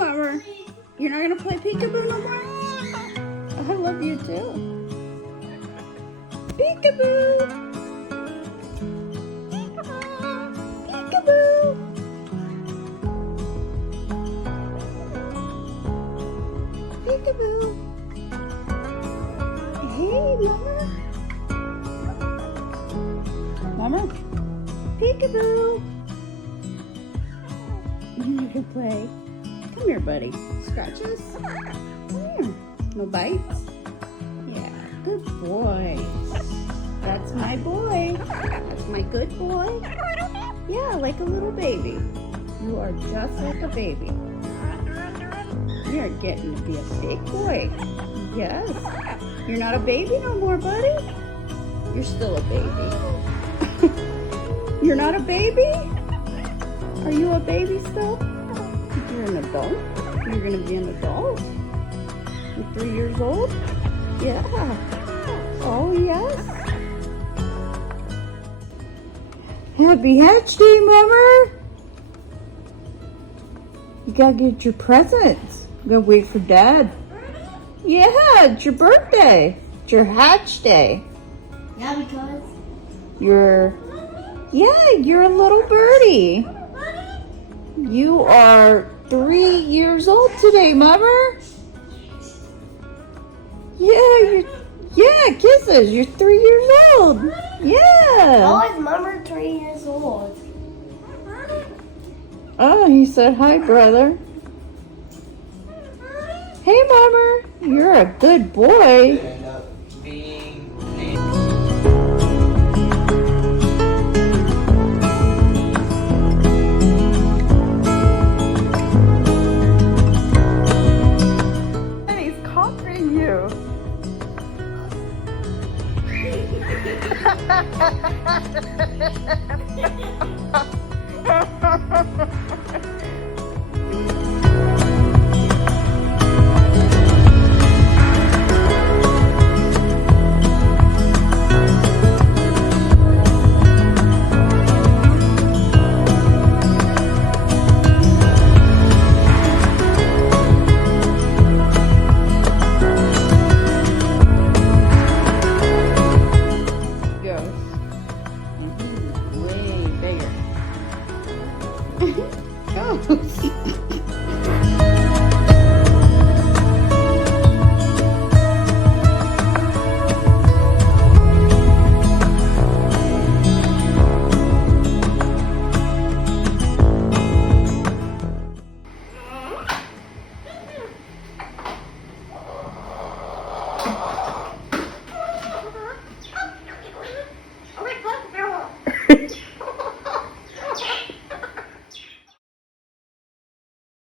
Mama. You're not gonna play peekaboo no more? I love you too. Peekaboo. Peekaboo. Peekaboo. Hey, Mama. Mama. Peekaboo. You can play. Come here, buddy. Scratches. Come here. No bites? Yeah, good boy. That's my boy. That's my good boy. Yeah, like a little baby. You are just like a baby. You're getting to be a big boy. Yes. You're not a baby no more, buddy. You're still a baby. You're not a baby? Are you a baby still? You're an adult? You're gonna be an adult? You're 3 years old? Yeah. Oh, yes. Happy Hatchday, Mama. You gotta get your presents. You gotta wait for Dad. Yeah, it's your birthday. It's your Hatchday. Yeah, because You're a little birdie. You are 3 years old today, Mama. Yeah, kisses. You're 3 years old. Yeah. how is Mama 3 years old? Oh, he said hi, brother. Hey, Mama. You're a good boy. End up being He's conquering you. Goes. And he's way bigger. Goes. Oh,